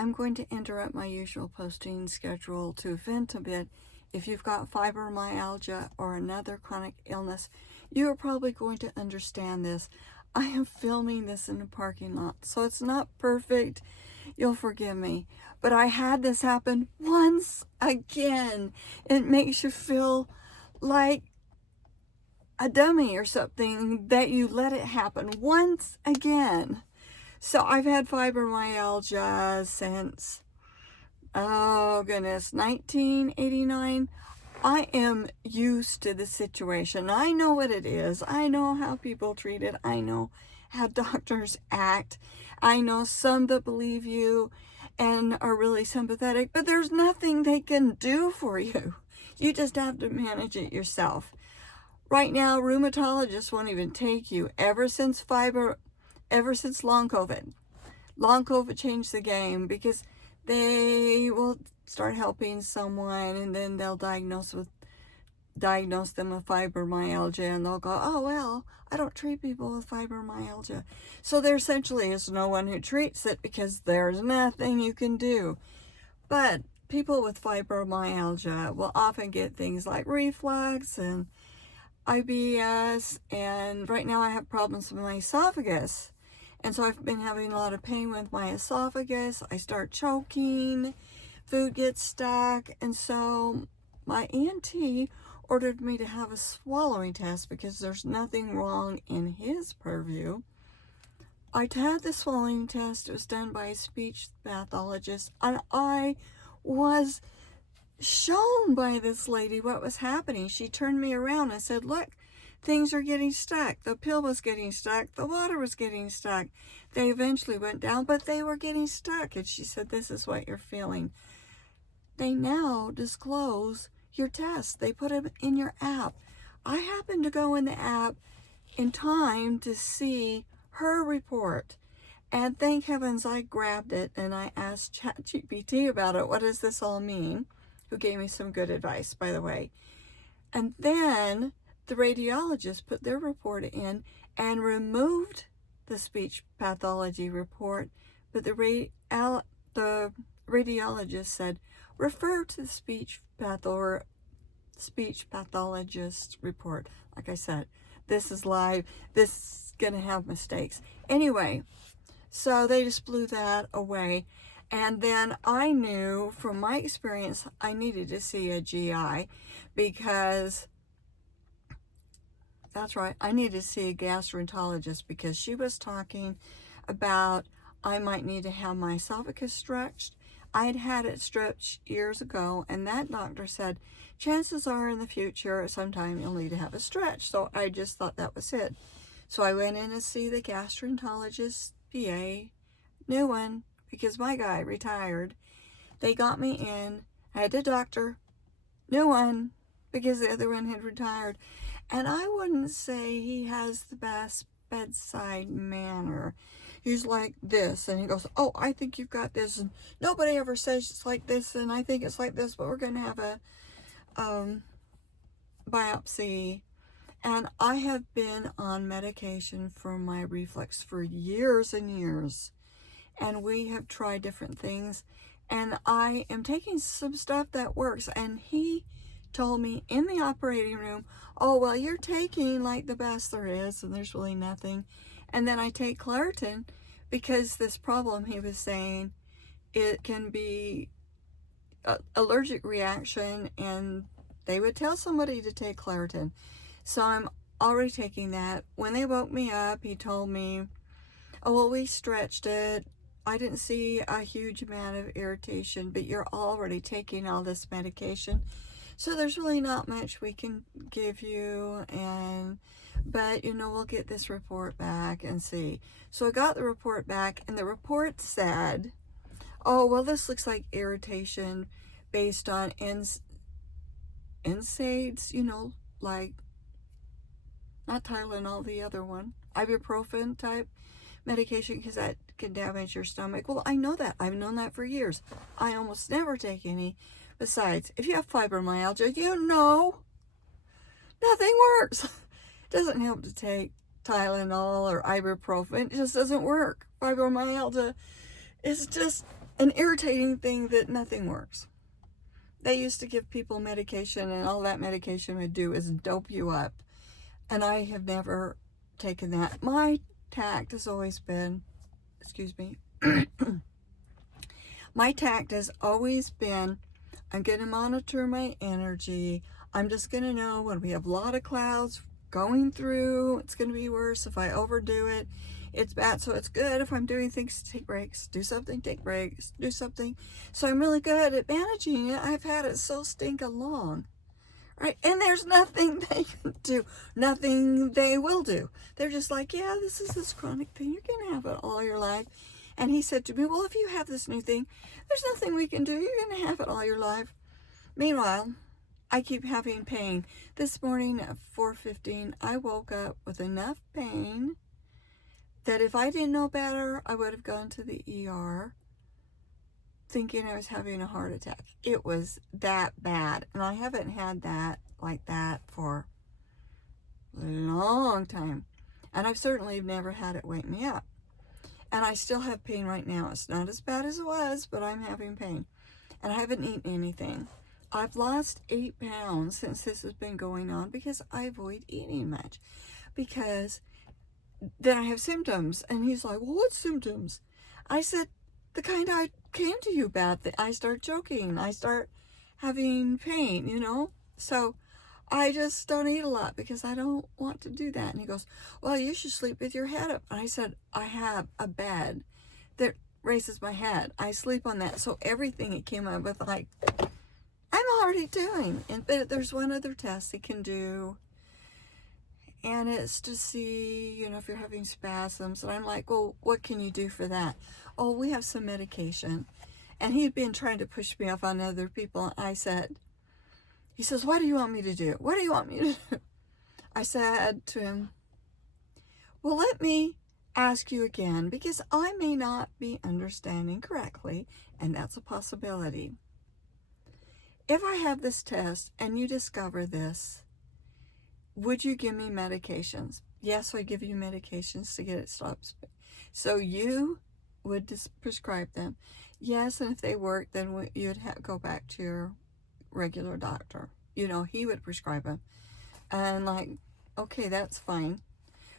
I'm going to interrupt my usual posting schedule to vent a bit. If you've got fibromyalgia or another chronic illness, you are probably going to understand this. I am filming this in a parking lot, so it's not perfect. You'll forgive me. But I had this happen once again. It makes you feel like a dummy or something that you let it happen once again. So I've had fibromyalgia since, oh goodness, 1989. I am used to the situation. I know what it is. I know how people treat it. I know how doctors act. I know some that believe you and are really sympathetic, but there's nothing they can do for you. You just have to manage it yourself. Right now, rheumatologists won't even take you ever since long COVID. Long COVID changed the game because they will start helping someone and then they'll diagnose them with fibromyalgia, and they'll go, oh, well, I don't treat people with fibromyalgia. So there essentially is no one who treats it because there's nothing you can do. But people with fibromyalgia will often get things like reflux and IBS, and right now I have problems with my esophagus. And so I've been having a lot of pain with my esophagus. I start choking, food gets stuck, and so my ENT ordered me to have a swallowing test because there's nothing wrong in his purview. I had the swallowing test. It was done by a speech pathologist, and I was shown by this lady what was happening. She turned me around and said, look, things are getting stuck. The pill was getting stuck. The water was getting stuck. They eventually went down, but they were getting stuck. And she said, this is what you're feeling. They now disclose your tests. They put them in your app. I happened to go in the app in time to see her report. And thank heavens I grabbed it and I asked ChatGPT about it. What does this all mean? Who gave me some good advice, by the way. And then the radiologist put their report in and removed the speech pathology report, but the radiologist said, refer to the speech pathologist report. Like I said, this is live. This is going to have mistakes. Anyway, so they just blew that away. And then I knew from my experience I needed to see a GI because, that's right, I needed to see a gastroenterologist because she was talking about I might need to have my esophagus stretched. I had had it stretched years ago, and that doctor said, chances are in the future sometime you'll need to have a stretch. So I just thought that was it. So I went in to see the gastroenterologist, PA, new one, because my guy retired. They got me in. I had the doctor, new one, because the other one had retired. And I wouldn't say he has the best bedside manner. He's like this, and he goes, oh, I think you've got this, and nobody ever says it's like this, and I think it's like this, but we're going to have a biopsy. And I have been on medication for my reflux for years and years. And we have tried different things, and I am taking some stuff that works. And he told me in the operating room, oh, well, you're taking like the best there is, and there's really nothing. And then I take Claritin because this problem, he was saying, it can be an allergic reaction, and they would tell somebody to take Claritin. So I'm already taking that. When they woke me up, he told me, oh, well, we stretched it. I didn't see a huge amount of irritation, but you're already taking all this medication. So there's really not much we can give you, but we'll get this report back and see. So I got the report back, and the report said, oh, well, this looks like irritation based on NSAIDs, like not Tylenol, the other one, ibuprofen type medication, because that can damage your stomach. Well, I know that. I've known that for years. I almost never take any. Besides, if you have fibromyalgia, nothing works. It doesn't help to take Tylenol or ibuprofen. It just doesn't work. Fibromyalgia It's just an irritating thing that nothing works. They used to give people medication, and all that medication would do is dope you up. And I have never taken that. My tact has always been, excuse me, my tact has always been, I'm going to monitor my energy. I'm just going to know when we have a lot of clouds going through, it's going to be worse. If I overdo it, it's bad. So it's good if I'm doing things, take breaks, do something, take breaks, do something. So I'm really good at managing it. I've had it so stinking long. Right? And there's nothing they can do, nothing they will do. They're just like, yeah, this is this chronic thing. You're going to have it all your life. And he said to me, well, if you have this new thing, there's nothing we can do. You're going to have it all your life. Meanwhile, I keep having pain. This morning at 4:15, I woke up with enough pain that if I didn't know better, I would have gone to the ER thinking I was having a heart attack. It was that bad. And I haven't had that like that for a long time. And I've certainly never had it wake me up. And I still have pain right now. It's not as bad as it was, but I'm having pain. And I haven't eaten anything. I've lost 8 pounds since this has been going on because I avoid eating much. Because then I have symptoms. And he's like, well, what symptoms? I said, the kind I came to you about. That I start choking. I start having pain, you know? So I just don't eat a lot because I don't want to do that. And he goes, well, you should sleep with your head up. And I said, I have a bed that raises my head. I sleep on that. So everything it came up with, like, I'm already doing. But there's one other test he can do. And it's to see, you know, if you're having spasms. And I'm like, well, what can you do for that? Oh, we have some medication. And he'd been trying to push me off on other people. And I said, he says, what do you want me to do? What do you want me to do? I said to him, well, let me ask you again, because I may not be understanding correctly, and that's a possibility. If I have this test and you discover this, would you give me medications? Yes, I give you medications to get it stopped. So you would prescribe them. Yes, and if they work, then you'd go back to your regular doctor. You know, he would prescribe them. And like, okay, that's fine.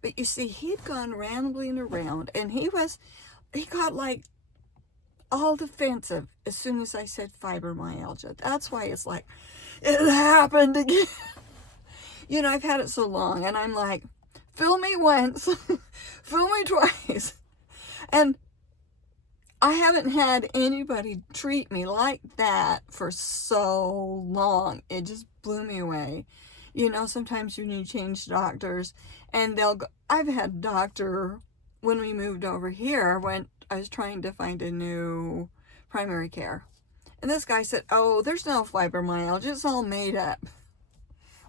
But you see, he'd gone rambling around, and he got like all defensive as soon as I said fibromyalgia. That's why it's like, it happened again. You know, I've had it so long, and I'm like, fool me once, fool me twice. And I haven't had anybody treat me like that for so long. It just blew me away. You know, sometimes you need to change doctors, and they'll go. I've had a doctor when we moved over here when I was trying to find a new primary care. And this guy said, oh, there's no fibromyalgia. It's all made up.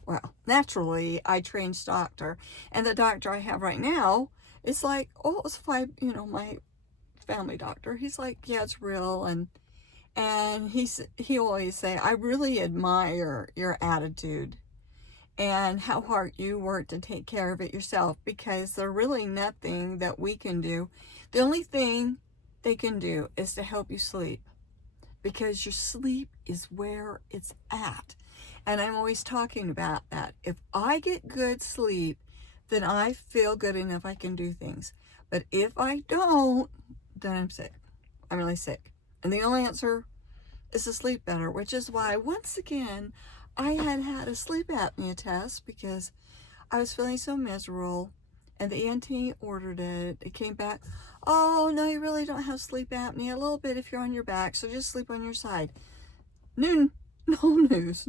Well, naturally, I changed doctor. And the doctor I have right now is like, oh, it was my family doctor. He's like, yeah, it's real. And he always say, I really admire your attitude and how hard you work to take care of it yourself, because there's really nothing that we can do. The only thing they can do is to help you sleep, because your sleep is where it's at. And I'm always talking about that. If I get good sleep, then I feel good enough I can do things. But if I don't, then I'm sick. I'm really sick. And the only answer is to sleep better, which is why, once again, I had a sleep apnea test because I was feeling so miserable, and the ENT ordered it. It came back, oh, no, you really don't have sleep apnea. A little bit if you're on your back, so just sleep on your side. No news.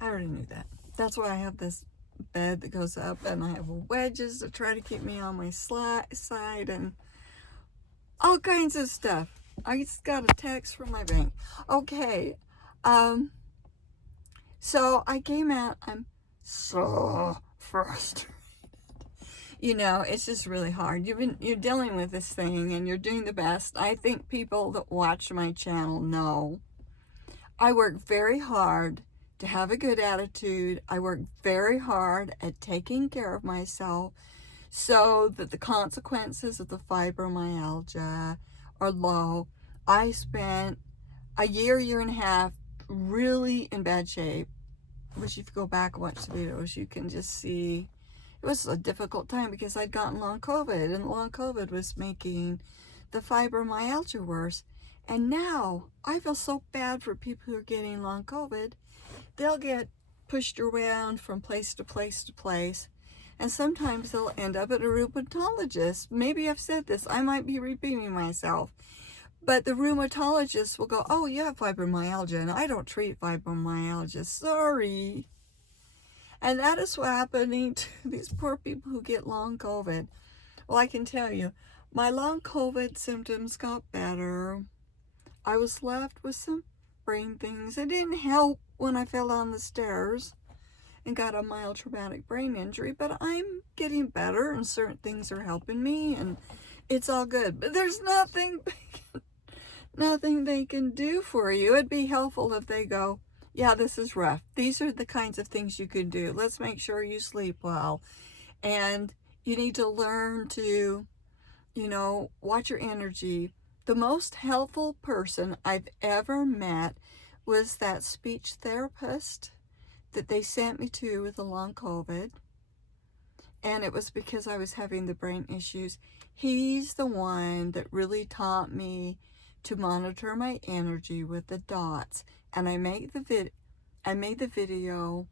I already knew that. That's why I have this bed that goes up, and I have wedges to try to keep me on my side, and all kinds of stuff. I just got a text from my bank. Okay. So I came out. I'm so frustrated. You know, it's just really hard. You're dealing with this thing, and you're doing the best. I think people that watch my channel know I work very hard to have a good attitude. I work very hard at taking care of myself so that the consequences of the fibromyalgia are low. I spent a year and a half really in bad shape, which if you go back and watch the videos, you can just see it was a difficult time because I'd gotten long COVID, and long COVID was making the fibromyalgia worse. And now I feel so bad for people who are getting long COVID. They'll get pushed around from place to place to place, and sometimes they'll end up at a rheumatologist. Maybe I've said this, I might be repeating myself, but the rheumatologist will go, oh, you have fibromyalgia, and I don't treat fibromyalgia, sorry. And that is what's happening to these poor people who get long COVID. Well, I can tell you, my long COVID symptoms got better. I was left with some brain things. It didn't help when I fell down the stairs and got a mild traumatic brain injury, but I'm getting better and certain things are helping me and it's all good. But there's nothing they can do for you. It'd be helpful if they go, yeah, this is rough. These are the kinds of things you can do. Let's make sure you sleep well. And you need to learn to, watch your energy. The most helpful person I've ever met was that speech therapist that they sent me to with the long COVID. And it was because I was having the brain issues. He's the one that really taught me to monitor my energy with the dots. And I made the video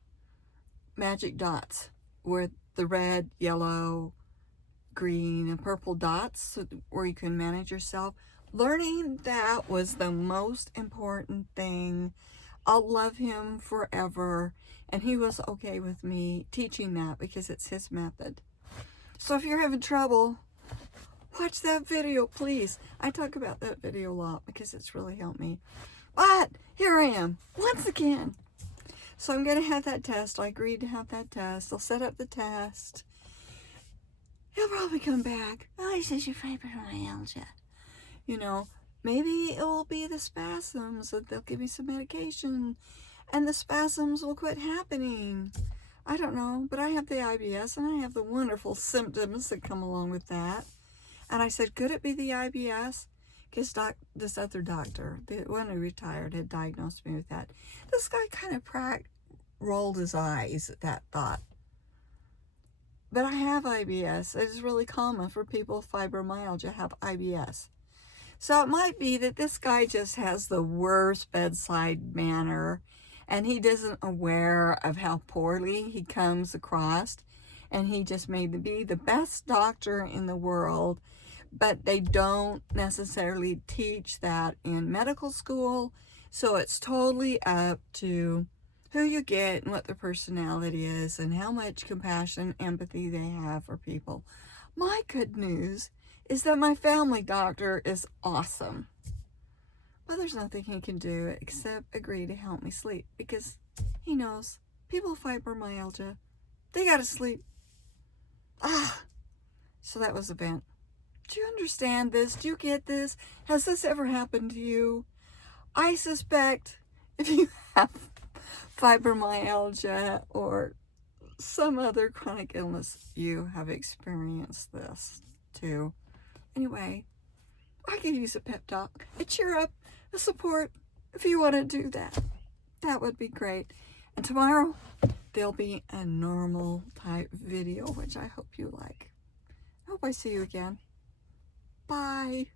magic dots with the red, yellow, green, and purple dots where you can manage yourself. Learning that was the most important thing. I'll love him forever. And he was okay with me teaching that because it's his method. So if you're having trouble, watch that video, please. I talk about that video a lot because it's really helped me. But here I am, once again. So I'm going to have that test. I agreed to have that test. I'll set up the test. He'll probably come back. Oh, he says you're fibromyalgia. Maybe it will be the spasms that they'll give me some medication and the spasms will quit happening. I don't know, but I have the IBS and I have the wonderful symptoms that come along with that. And I said, could it be the IBS? Because this other doctor, the one who retired, had diagnosed me with that. This guy kind of rolled his eyes at that thought. But I have IBS. It is really common for people with fibromyalgia have IBS. So it might be that this guy just has the worst bedside manner and he isn't aware of how poorly he comes across. And he just may be the best doctor in the world, but they don't necessarily teach that in medical school. So it's totally up to who you get and what their personality is and how much compassion, empathy they have for people. My good news is that my family doctor is awesome. But there's nothing he can do except agree to help me sleep because he knows people with fibromyalgia, they gotta sleep. So that was a vent. Do you understand this? Do you get this? Has this ever happened to you? I suspect if you have fibromyalgia or some other chronic illness, you have experienced this too. Anyway, I could use a pep talk, a cheer up, a support. If you want to do that, that would be great. And tomorrow, there'll be a normal type video, which I hope you like. I hope I see you again. Bye.